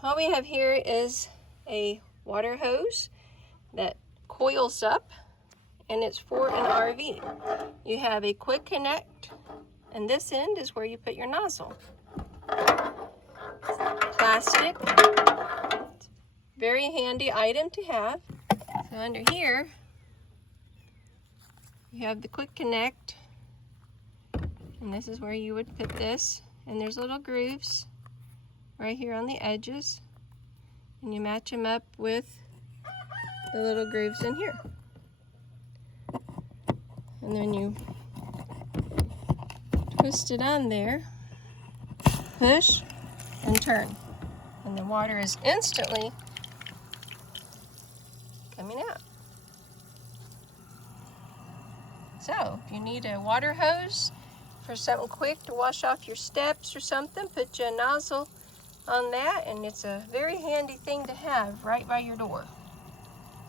what we have here is a water hose that coils up, and it's for an RV. You have a quick connect, and this end is where you put your nozzle. Plastic, very handy item to have. So under here, you have the quick connect, and this is where you would put this, and there's little grooves right here on the edges, and you match them up with the little grooves in here. And then you twist it on there, push and turn, and the water is instantly coming out. So if you need a water hose for something quick to wash off your steps or something, put your nozzle on that, and it's a very handy thing to have right by your door.